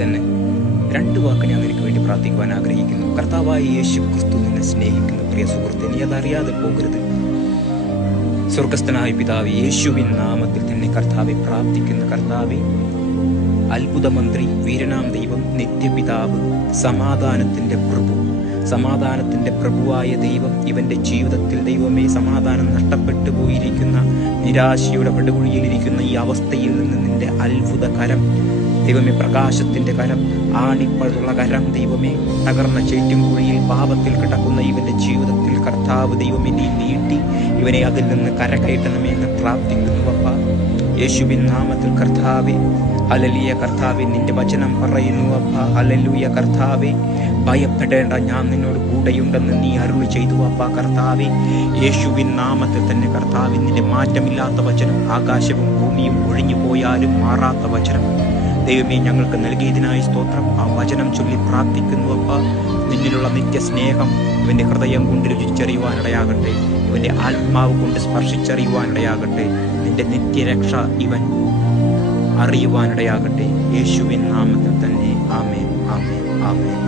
തന്നെ 2 വാക്ക് ഞാൻ നിനക്ക് വേണ്ടി പ്രാർത്ഥിക്കുവാൻ ആഗ്രഹിക്കുന്നു. കർത്താവായ യേശു ക്രിസ്തു നിന്നെ സ്നേഹിക്കുന്നു പ്രിയ സുഹൃത്തെ, നീ അതറിയാതെ പോകരുത്. സ്വർഗസ്ഥനായ പിതാവേ, യേശുവിൻ നാമത്തിൽ തന്നെ കർത്താവെ പ്രാർത്ഥിക്കുന്നു. കർത്താവെ, അത്ഭുത മന്ത്രി, വീരനാം ദൈവം, നിത്യപിതാവ്, സമാധാനത്തിന്റെ പ്രഭുവായ ദൈവം, ഇവന്റെ ജീവിതത്തിൽ ദൈവമേ സമാധാനം നഷ്ടപ്പെട്ടു പോയിരിക്കുന്ന, നിരാശയുടെ പടുകുഴിയിലിരിക്കുന്ന ഈ അവസ്ഥയിൽ നിന്ന് നിന്റെ അത്ഭുത കരം ദൈവമേ, പ്രകാശത്തിന്റെ കരം, ആണിപ്പഴുള്ള കരം ദൈവമേ, തകർന്ന ചേറ്റുംകുഴിയിൽ പാപത്തിൽ കിടക്കുന്ന ഇവന്റെ ജീവിതത്തിൽ കർത്താവ് ദൈവമേ നീ നീട്ടി ഇവനെ അതിൽ നിന്ന് കരകയറ്റണമെന്ന് പ്രാർത്ഥിക്കുന്നു അപ്പ. യേശുവിൻ നാമത്തിൽ കർത്താവേ, ഹല്ലേലൂയ കർത്താവേ, നിന്റെ വചനം പറയുന്നു അപ്പ. ഹല്ലേലൂയ കർത്താവേ, ഭയപ്പെടേണ്ട, ഞാൻ നിന്നോട് കൂടെയുണ്ടെന്ന് നീ അരുളി ചെയ്തു അപ്പ. കർത്താവേ, യേശുവിൻ നാമത്തിൽ തന്നെ കർത്താവേ, നിന്റെ മാറ്റമില്ലാത്ത വചനം, ആകാശവും ഭൂമിയും ഒഴിഞ്ഞു പോയാലും മാറാത്ത വചനം ദൈവമേ ഞങ്ങൾക്ക് നൽകിയതിനായി സ്തോത്രം. ആ വചനം ചൊല്ലി പ്രാർത്ഥിക്കുന്നു അപ്പ. നിന്നിലുള്ള നിത്യസ്നേഹം ഇവന്റെ ഹൃദയം കൊണ്ട് രുചിച്ചറിയുവാനിടയാകട്ടെ, ഇവന്റെ ആത്മാവ് കൊണ്ട് സ്പർശിച്ചറിയുവാനിടയാകട്ടെ, നിന്റെ നിത്യരക്ഷ ഇവൻ അറിയുവാനിടയാകട്ടെ. യേശുവിൻ നാമത്തിൽ തന്നെ. ആമേൻ, ആമേൻ, ആമേൻ.